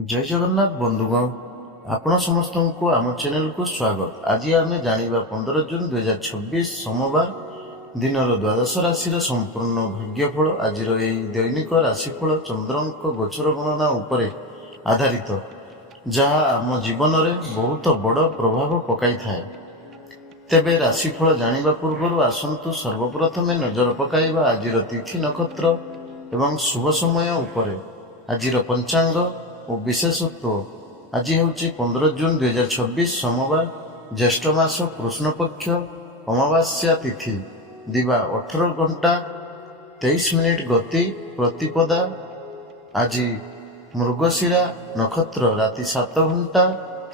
जय जगन्नाथ बंधुगण आपण समस्त को आम चैनल को स्वागत। आज आम जाना 15 जून 2026 सोमवार दिन द्वादश राशि संपूर्ण भाग्यफल। आज दैनिक राशिफल चंद्रक गोचर गणना उपर आधारित जहाँ आम जीवन में बहुत बड़ प्रभाव पकाई थाए। तेबे राशिफल जानिबा पूर्व आसंतु सर्वप्रथमे नजर पकाइबा आज तिथि नक्षत्र एवं शुभ समय उपरे। आज पंचांग और विशेषत्व आज हूँ 15 जून 2026 सोमवार ज्येष्ठ मास कृष्ण पक्ष अमावास्या तिथि दिवा 18 घंटा 23 मिनिट गति प्रतिपदा। आज मृगशिरा नक्षत्र राति 7 घंटा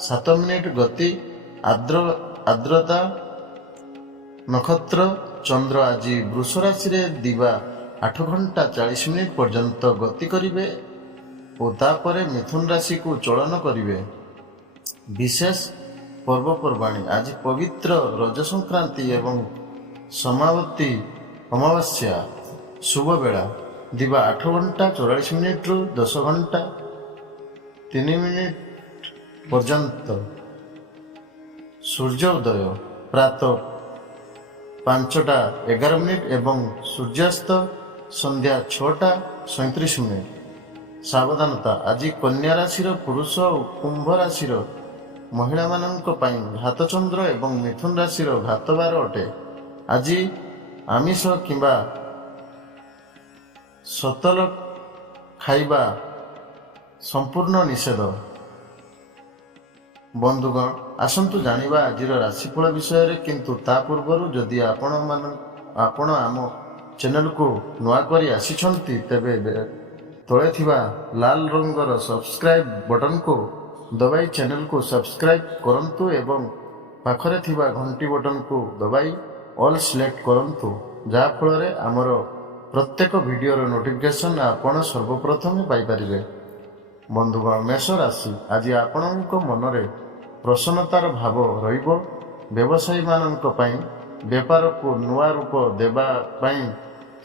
7 मिनिट गति आर्द्रता नक्षत्र। चंद्र आज वृष राशि दिवा 8 घंटा 40 मिनिट पर्यंत गति करिवे और तापर मिथुन राशि को चलन करिवे। विशेष पर्वपर्वाणी आज पवित्र रज संक्रांति एवं समावती अमावास्या शुभ बेला दिवा 8 घंटा 44 मिनिट रु 10 घंटा 3 मिनिट पर्यंत। सूर्योदय प्रातः 5टा 11 मिनिट एवं सूर्यास्त संध्या 6टा 37 मिनिट। सावधानता आज कन्या राशि पुरुष और कुंभ राशि महिला मानक घातचंद्र एवं मिथुन राशि घातबार अटे। आज आमिष किंबा सतल खाइबा संपूर्ण निषेध। बंधुगण आसंतु जानिबा आज राशिफल विषय रे, किंतु ता पूर्व जदि आपण आम चैनल को नुआ करी आसीछंती तेबे तले थिबा लाल रंगर सब्सक्राइब बटन को दबाई चैनल को सब्सक्राइब करंतु एवं पाखरे थिबा घंटी बटन को दबाई ऑल सिलेक्ट करंतु, जा फल रे आमर प्रत्येक वीडियो नोटिफिकेशन आपण सर्वप्रथम पाई परिबे। बंधुगण मेष राशि आज आपणक मनरे प्रसन्नतार भाव रहिबो। व्यवसायी मानक पई व्यापार को नुआ रूप देबा पई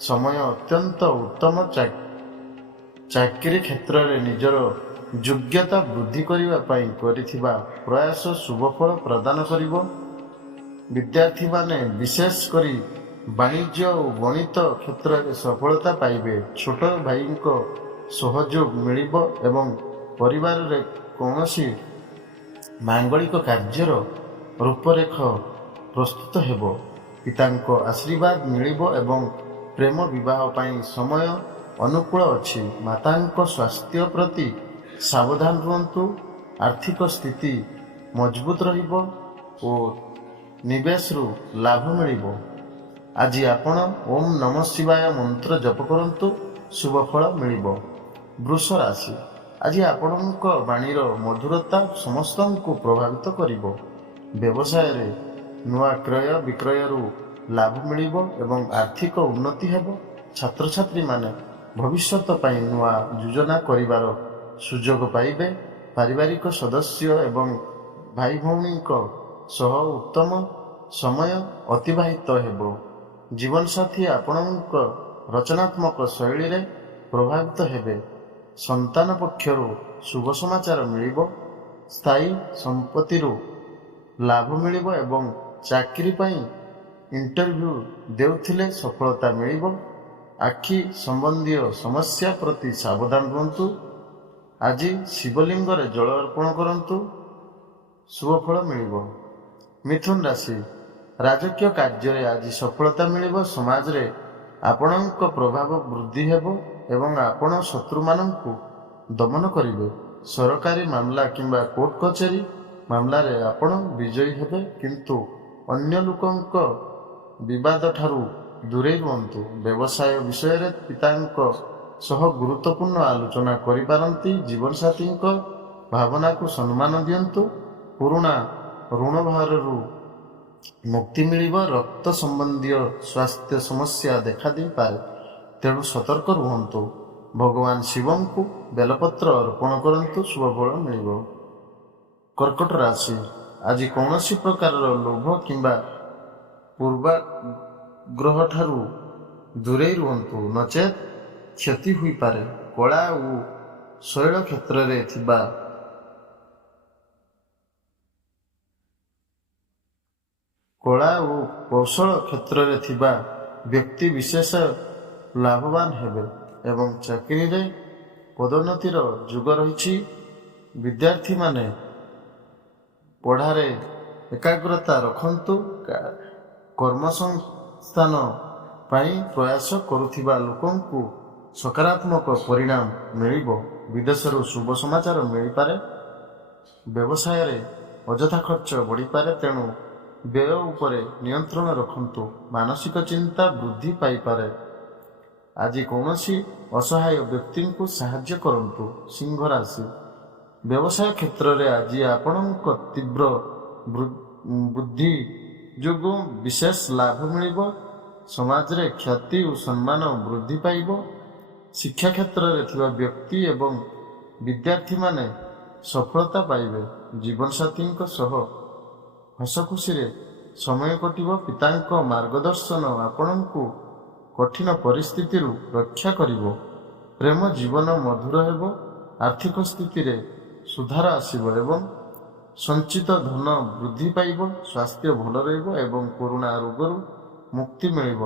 समय अत्यंत उत्तम। चाकरी क्षेत्र में निजर योग्यता वृद्धि करने करिथिबा प्रयास शुभ फल प्रदान करिवो। विद्यार्थी माने विशेष करी वाणिज्य और गणित क्षेत्र में सफलता पाइबे। छोट भाई को सहयोग मिलिबो एवं परिवार रे कौनसी मांगलिक कार्यर रूपरेख प्रस्तुत हेबो। पितांको आशीर्वाद मिलिबो एवं प्रेम विवाह पाई समय अनुकूल अच्छी। मातांको स्वास्थ्य प्रति सावधान रुहंतु। आर्थिक स्थिति मजबूत रहिबो और निवेश रु लाभ मिलिबो। आज आपण ओम नमः शिवाय मंत्र जप करंतु, शुभ फल मिलिबो। वृष राशि आज आपणक वाणीर मधुरता समस्त को प्रभावित करिबो। व्यवसाय रे नुआ क्रय विक्रय रु लाभ मिलिबो एवं आर्थिक उन्नति हेबो। छात्र छात्री माने भविष्यत पाई नुआ योजना करिवार सुजोग पाइबे। पारिवारिक सदस्य एवं भाई भौणी सह उत्तम समय अतिबाहित हेबो। जीवन साथी आपणक रचनात्मक शैली रे प्रभावित हेबे। संतान पक्षरु शुभ समाचार मिलिबो। स्थायी संपत्ति रु लाभ मिलिबो एवं चाकरी पाई इंटरव्यू देउथिले सफलता मिलिबो। आखि संबंधी समस्या प्रति सावधान रुहंतु। आज शिवलिंग रे जल अर्पण करंतु, शुभ फल मिलिबो। मिथुन राशि राजकीय कार्य रे आज सफलता मिलिबो। समाज रे आपणक प्रभाव वृद्धि हेबो एवं आपण शत्रु माननकु दमन करिवे। सरकारी मामला किंबा कोर्ट कचेरी मामला रे आपण विजयी हेबे, किंतु अन्य लोकंक विवाद ठारू दूरे रुहंतु। व्यवसाय विषय रे पितांको सह गुरुत्वपूर्ण आलोचना करि पारंती। जीवन साथी भावना को सम्मान दियंतु। पुराना ऋण भार रु मुक्ति मिलिबो। रक्त संबंधी स्वास्थ्य समस्या देखा दे पारे, तेणु सतर्क रुहंतु। भगवान शिवं को बेलपत्र अर्पण करंतु, शुभ फल मिलिबो। कर्कट राशि आज कौनसी प्रकार लोभ किंबा पूर्वाग्रह ठारू दूरे रुहंतु, नचेत क्षति हुई पारे। कला और ଶୈଳ କ୍ଷେତ୍ରରେ ଥିବା କଳା ଓ କୌଶଳ କ୍ଷେତ୍ରରେ ଥିବା ବ୍ୟକ୍ତି ବିଶେଷ ଲାଭବାନ ହେବେ ଏବଂ ଚାକିରିରେ ପଦୋନ୍ନତିର ଯୁଗ ରହିଛି। ବିଦ୍ୟାର୍ଥୀମାନେ ପଢ଼ାରେ ଏକାଗ୍ରତା ରଖନ୍ତୁ। କର୍ମସଂସ୍ଥାନ ପାଇଁ ପ୍ରୟାସ କରୁଥିବା ଲୋକଙ୍କୁ ସକାରାତ୍ମକ ପରିଣାମ ମିଳିବ। ବିଦେଶରୁ ଶୁଭ ସମାଚାର ମିଳିପାରେ। ବ୍ୟବସାୟରେ ଅଯଥା ଖର୍ଚ୍ଚ ବଢ଼ିପାରେ, ତେଣୁ ବ୍ୟୟ ଉପରେ ନିୟନ୍ତ୍ରଣ ରଖନ୍ତୁ। ମାନସିକ ଚିନ୍ତା ବୃଦ୍ଧି ପାଇପାରେ। ଆଜି କୌଣସି ଅସହାୟ ବ୍ୟକ୍ତିଙ୍କୁ ସାହାଯ୍ୟ କରନ୍ତୁ। ସିଂହ ରାଶି, ବ୍ୟବସାୟ କ୍ଷେତ୍ରରେ ଆଜି ଆପଣଙ୍କ ତୀବ୍ର ବୁଦ୍ଧି ଯୋଗୁଁ ବିଶେଷ ଲାଭ ମିଳିବ। ସମାଜରେ ଖ୍ୟାତି ଓ ସମ୍ମାନ ବୃଦ୍ଧି ପାଇବ। ଶିକ୍ଷା କ୍ଷେତ୍ରରେ ଥିବା ବ୍ୟକ୍ତି ଏବଂ ବିଦ୍ୟାର୍ଥୀମାନେ ସଫଳତା ପାଇବେ। ଜୀବନସାଥୀଙ୍କ ସହ ହସଖୁସିରେ ସମୟ କଟିବ। ପିତାଙ୍କ ମାର୍ଗଦର୍ଶନ ଆପଣଙ୍କୁ କଠିନ ପରିସ୍ଥିତିରୁ ରକ୍ଷା କରିବ। ପ୍ରେମ ଜୀବନ ମଧୁର ହେବ। ଆର୍ଥିକ ସ୍ଥିତିରେ ସୁଧାର ଆସିବ ଏବଂ ସଞ୍ଚିତ ଧନ ବୃଦ୍ଧି ପାଇବ। ସ୍ୱାସ୍ଥ୍ୟ ଭଲ ରହିବ ଏବଂ ପୁରୁଣା ରୋଗରୁ ମୁକ୍ତି ମିଳିବ।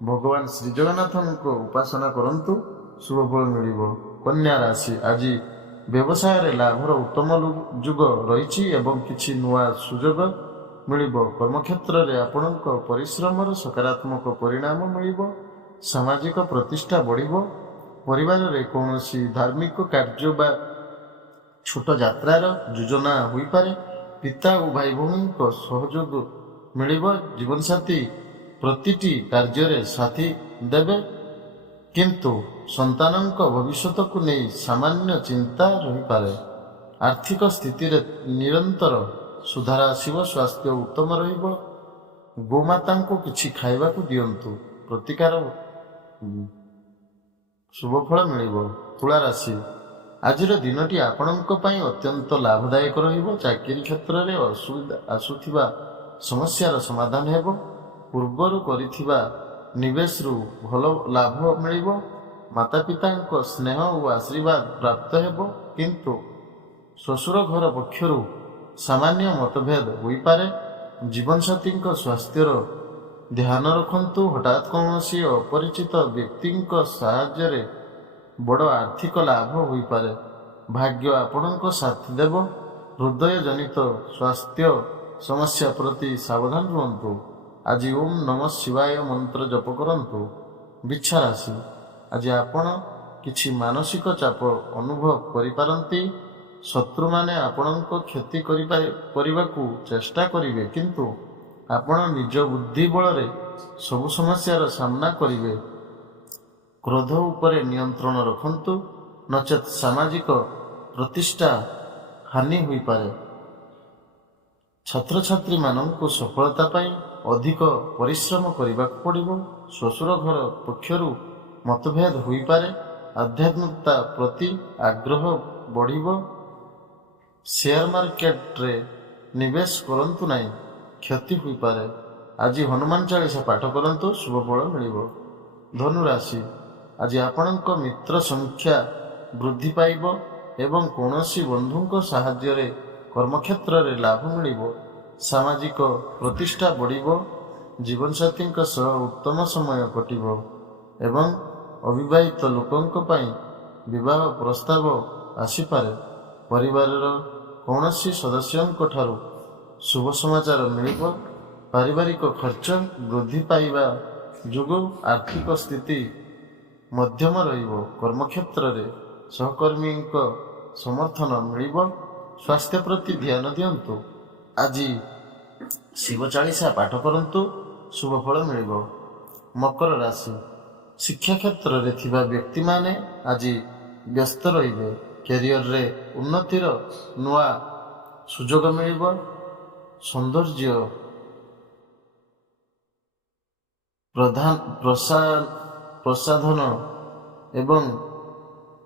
ଭଗବାନ ଶ୍ରୀଜଗନ୍ନାଥଙ୍କ ଉପାସନା କରନ୍ତୁ, ଶୁଭ ଫଳ ମିଳିବ। କନ୍ୟା ରାଶି, ଆଜି ବ୍ୟବସାୟରେ ଲାଭର ଉତ୍ତମ ଯୁଗ ରହିଛି ଏବଂ କିଛି ନୂଆ ସୁଯୋଗ ମିଳିବ। କର୍ମକ୍ଷେତ୍ରରେ ଆପଣଙ୍କ ପରିଶ୍ରମର ସକାରାତ୍ମକ ପରିଣାମ ମିଳିବ। ସାମାଜିକ ପ୍ରତିଷ୍ଠା ବଢ଼ିବ। ପରିବାରରେ କୌଣସି ଧାର୍ମିକ କାର୍ଯ୍ୟ ବା ଛୋଟ ଯାତ୍ରାର ଯୋଜନା ହୋଇପାରେ। ପିତା ଓ ଭାଇ ଭଉଣୀଙ୍କ ସହଯୋଗ ମିଳିବ। ଜୀବନସାଥୀ ପ୍ରତିଟି କାର୍ଯ୍ୟରେ ସାଥୀ ଦେବେ, କିନ୍ତୁ ସନ୍ତାନଙ୍କ ଭବିଷ୍ୟତକୁ ନେଇ ସାମାନ୍ୟ ଚିନ୍ତା ରହିପାରେ। ଆର୍ଥିକ ସ୍ଥିତିରେ ନିରନ୍ତର ସୁଧାର ଆସିବ। ସ୍ୱାସ୍ଥ୍ୟ ଉତ୍ତମ ରହିବ। ଗୋମାତାଙ୍କୁ କିଛି ଖାଇବାକୁ ଦିଅନ୍ତୁ। ପ୍ରତିକାର ଶୁଭଫଳ ମିଳିବ। ତୁଳା ରାଶି, ଆଜିର ଦିନଟି ଆପଣଙ୍କ ପାଇଁ ଅତ୍ୟନ୍ତ ଲାଭଦାୟକ ରହିବ। ଚାକିରି କ୍ଷେତ୍ରରେ ଆସୁଥିବା ସମସ୍ୟାର ସମାଧାନ ହେବ। ପୂର୍ବରୁ କରିଥିବା ନିବେଶରୁ ଭଲ ଲାଭ ମିଳିବ। ମାତା ପିତାଙ୍କ ସ୍ନେହ ଓ ଆଶୀର୍ବାଦ ପ୍ରାପ୍ତ ହେବ, କିନ୍ତୁ ଶ୍ୱଶୁର ଘର ପକ୍ଷରୁ ସାମାନ୍ୟ ମତଭେଦ ହୋଇପାରେ। ଜୀବନସାଥୀଙ୍କ ସ୍ୱାସ୍ଥ୍ୟର ଧ୍ୟାନ ରଖନ୍ତୁ। ହଠାତ୍ କୌଣସି ଅପରିଚିତ ବ୍ୟକ୍ତିଙ୍କ ସାହାଯ୍ୟରେ ବଡ଼ ଆର୍ଥିକ ଲାଭ ହୋଇପାରେ। ଭାଗ୍ୟ ଆପଣଙ୍କ ସାଥ ଦେବ। ହୃଦୟଜନିତ ସ୍ୱାସ୍ଥ୍ୟ ସମସ୍ୟା ପ୍ରତି ସାବଧାନ ରୁହନ୍ତୁ। ଆଜି ଓಂ ନମଃ ଶିବାୟ ମନ୍ତ୍ର ଜପ କରନ୍ତୁ। ବିଛା ରାଶି, ଆଜି ଆପଣ କିଛି ମାନସିକ ଚାପ ଅନୁଭବ କରିପାରନ୍ତି। ଶତ୍ରୁମାନେ ଆପଣଙ୍କ କ୍ଷତି କରିବାକୁ ଚେଷ୍ଟା କରିବେ, କିନ୍ତୁ ଆପଣ ନିଜ ବୁଦ୍ଧି ବଳରେ ସବୁ ସମସ୍ୟାର ସାମ୍ନା କରିବେ। କ୍ରୋଧ ଉପରେ ନିୟନ୍ତ୍ରଣ ରଖନ୍ତୁ, ନଚେତ୍ ସାମାଜିକ ପ୍ରତିଷ୍ଠା ହାନି ହୋଇପାରେ। ଛାତ୍ରଛାତ୍ରୀମାନଙ୍କୁ ସଫଳତା ପାଇଁ ଅଧିକ ପରିଶ୍ରମ କରିବାକୁ ପଡ଼ିବ। ଶ୍ୱଶୁର ଘର ପକ୍ଷରୁ ମତଭେଦ ହୋଇପାରେ। ଆଧ୍ୟାତ୍ମିକତା ପ୍ରତି ଆଗ୍ରହ ବଢ଼ିବ। ସେୟାର ମାର୍କେଟରେ ନିବେଶ କରନ୍ତୁ ନାହିଁ, କ୍ଷତି ହୋଇପାରେ। ଆଜି ହନୁମାନ ଚାଳିଶା ପାଠ କରନ୍ତୁ, ଶୁଭ ଫଳ ମିଳିବ। ଧନୁ ରାଶି, ଆଜି ଆପଣଙ୍କ ମିତ୍ର ସଂଖ୍ୟା ବୃଦ୍ଧି ପାଇବ ଏବଂ କୌଣସି ବନ୍ଧୁଙ୍କ ସାହାଯ୍ୟରେ କର୍ମକ୍ଷେତ୍ରରେ ଲାଭ ମିଳିବ। ସାମାଜିକ ପ୍ରତିଷ୍ଠା ବଢ଼ିବ। ଜୀବନସାଥୀଙ୍କ ସହ ଉତ୍ତମ ସମୟ କଟିବ ଏବଂ ଅବିବାହିତ ଲୋକଙ୍କ ପାଇଁ ବିବାହ ପ୍ରସ୍ତାବ ଆସିପାରେ। ପରିବାରର କୌଣସି ସଦସ୍ୟଙ୍କ ଠାରୁ ଶୁଭ ସମାଚାର ମିଳିବ। ପାରିବାରିକ ଖର୍ଚ୍ଚ ବୃଦ୍ଧି ପାଇବା ଯୋଗୁଁ ଆର୍ଥିକ ସ୍ଥିତି ମଧ୍ୟମ ରହିବ। କର୍ମକ୍ଷେତ୍ରରେ ସହକର୍ମୀଙ୍କ ସମର୍ଥନ ମିଳିବ। ସ୍ୱାସ୍ଥ୍ୟ ପ୍ରତି ଧ୍ୟାନ ଦିଅନ୍ତୁ। ଆଜି ଶିବ ଚାଳିଶା ପାଠ କରନ୍ତୁ, ଶୁଭ ଫଳ ମିଳିବ। ମକର ରାଶି, ଶିକ୍ଷା କ୍ଷେତ୍ରରେ ଥିବା ବ୍ୟକ୍ତିମାନେ ଆଜି ବ୍ୟସ୍ତ ରହିବେ। କ୍ୟାରିୟରରେ ଉନ୍ନତିର ନୂଆ ସୁଯୋଗ ମିଳିବ। ସୌନ୍ଦର୍ଯ୍ୟ ପ୍ରସାଧନ ଏବଂ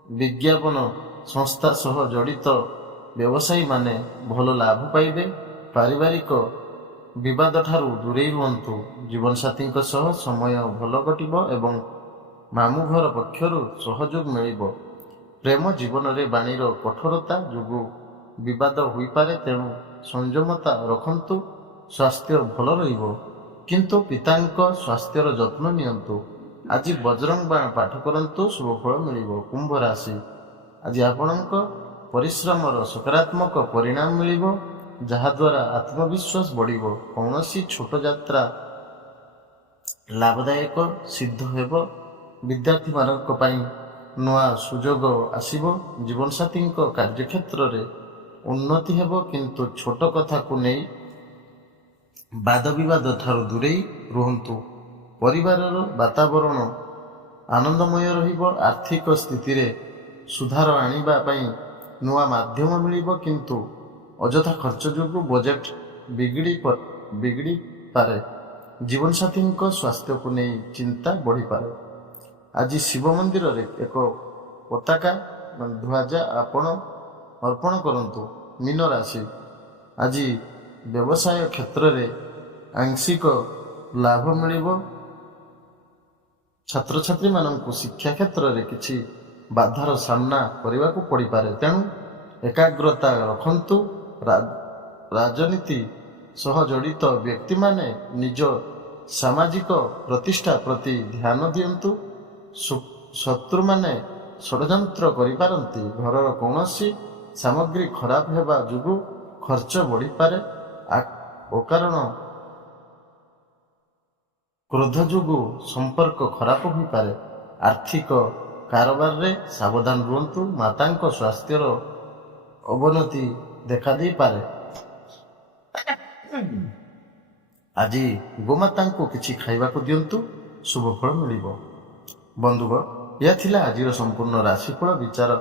ବିଜ୍ଞାପନ ସଂସ୍ଥା ସହ ଜଡ଼ିତ ବ୍ୟବସାୟୀମାନେ ଭଲ ଲାଭ ପାଇବେ। ପାରିବାରିକ ବିବାଦଠାରୁ ଦୂରେଇ ରୁହନ୍ତୁ। ଜୀବନସାଥୀଙ୍କ ସହ ସମୟ ଭଲ କଟିବ ଏବଂ ମାମୁଁ ଘର ପକ୍ଷରୁ ସହଯୋଗ ମିଳିବ। ପ୍ରେମ ଜୀବନରେ ବାଣୀର କଠୋରତା ଯୋଗୁଁ ବିବାଦ ହୋଇପାରେ, ତେଣୁ ସଂଯମତା ରଖନ୍ତୁ। ସ୍ୱାସ୍ଥ୍ୟ ଭଲ ରହିବ, କିନ୍ତୁ ପିତାଙ୍କ ସ୍ୱାସ୍ଥ୍ୟର ଯତ୍ନ ନିଅନ୍ତୁ। ଆଜି ବଜରଙ୍ଗ ବାଣ ପାଠ କରନ୍ତୁ, ଶୁଭ ଫଳ ମିଳିବ। କୁମ୍ଭ ରାଶି, ଆଜି ଆପଣଙ୍କ ପରିଶ୍ରମର ସକାରାତ୍ମକ ପରିଣାମ ମିଳିବ, ଯାହାଦ୍ୱାରା ଆତ୍ମବିଶ୍ୱାସ ବଢ଼ିବ। କୌଣସି ଛୋଟ ଯାତ୍ରା ଲାଭଦାୟକ ସିଦ୍ଧ ହେବ। ବିଦ୍ୟାର୍ଥୀମାନଙ୍କ ପାଇଁ ନୂଆ ସୁଯୋଗ ଆସିବ। ଜୀବନସାଥୀଙ୍କ କାର୍ଯ୍ୟକ୍ଷେତ୍ରରେ ଉନ୍ନତି ହେବ, କିନ୍ତୁ ଛୋଟ କଥାକୁ ନେଇ ବାଦବିବାଦ ଠାରୁ ଦୂରେଇ ରୁହନ୍ତୁ। ପରିବାରର ବାତାବରଣ ଆନନ୍ଦମୟ ରହିବ। ଆର୍ଥିକ ସ୍ଥିତିରେ ସୁଧାର ଆଣିବା ପାଇଁ ନୂଆ ମାଧ୍ୟମ ମିଳିବ, କିନ୍ତୁ ଅଯଥା ଖର୍ଚ୍ଚ ଯୋଗୁଁ ବଜେଟ୍ ବିଗିଡ଼ିପାରେ। ଜୀବନସାଥୀଙ୍କ ସ୍ୱାସ୍ଥ୍ୟକୁ ନେଇ ଚିନ୍ତା ବଢ଼ିପାରେ। ଆଜି ଶିବ ମନ୍ଦିରରେ ଏକ ପତାକା ଧ୍ୱଜା ଅର୍ପଣ କରନ୍ତୁ। ମୀନ ରାଶି, ଆଜି ବ୍ୟବସାୟ କ୍ଷେତ୍ରରେ ଆଂଶିକ ଲାଭ ମିଳିବ। ଛାତ୍ରଛାତ୍ରୀମାନଙ୍କୁ ଶିକ୍ଷା କ୍ଷେତ୍ରରେ କିଛି ବାଧାର ସାମ୍ନା କରିବାକୁ ପଡ଼ିପାରେ, ତେଣୁ ଏକାଗ୍ରତା ରଖନ୍ତୁ। ରାଜନୀତି ସହ ଜଡ଼ିତ ବ୍ୟକ୍ତିମାନେ ନିଜ ସାମାଜିକ ପ୍ରତିଷ୍ଠା ପ୍ରତି ଧ୍ୟାନ ଦିଅନ୍ତୁ। ଶତ୍ରୁମାନେ ଷଡ଼ଯନ୍ତ୍ର କରିପାରନ୍ତି। ଘରର କୌଣସି ସାମଗ୍ରୀ ଖରାପ ହେବା ଯୋଗୁଁ ଖର୍ଚ୍ଚ ବଢ଼ିପାରେ। ଅକାରଣ କ୍ରୋଧ ଯୋଗୁଁ ସମ୍ପର୍କ ଖରାପ ହୋଇପାରେ। ଆର୍ଥିକ କାରବାରରେ ସାବଧାନ ରୁହନ୍ତୁ। ମାତାଙ୍କ ସ୍ୱାସ୍ଥ୍ୟର ଅବନତି ଦେଖାଦେଇପାରେ। ଆଜି ଗୋମାତାଙ୍କୁ କିଛି ଖାଇବାକୁ ଦିଅନ୍ତୁ, ଶୁଭ ଫଳ ମିଳିବ। ବନ୍ଧୁଗଣ, ଏହା ଥିଲା ଆଜିର ସମ୍ପୂର୍ଣ୍ଣ ରାଶିଫଳ ବିଚାର।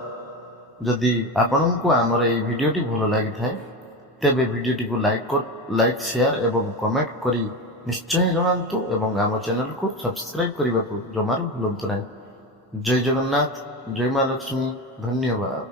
ଯଦି ଆପଣଙ୍କୁ ଆମର ଏହି ଭିଡ଼ିଓଟି ଭଲ ଲାଗିଥାଏ, ତେବେ ଭିଡ଼ିଓଟିକୁ ଲାଇକ୍, ସେୟାର ଏବଂ କମେଣ୍ଟ କରି ନିଶ୍ଚୟ ଜଣାନ୍ତୁ ଏବଂ ଆମ ଚ୍ୟାନେଲକୁ ସବସ୍କ୍ରାଇବ୍ କରିବାକୁ ଜମାରୁ ଭୁଲନ୍ତୁ ନାହିଁ। ଜୟ ଜଗନ୍ନାଥ, ଜୟ ମା ଲକ୍ଷ୍ମୀ, ଧନ୍ୟବାଦ।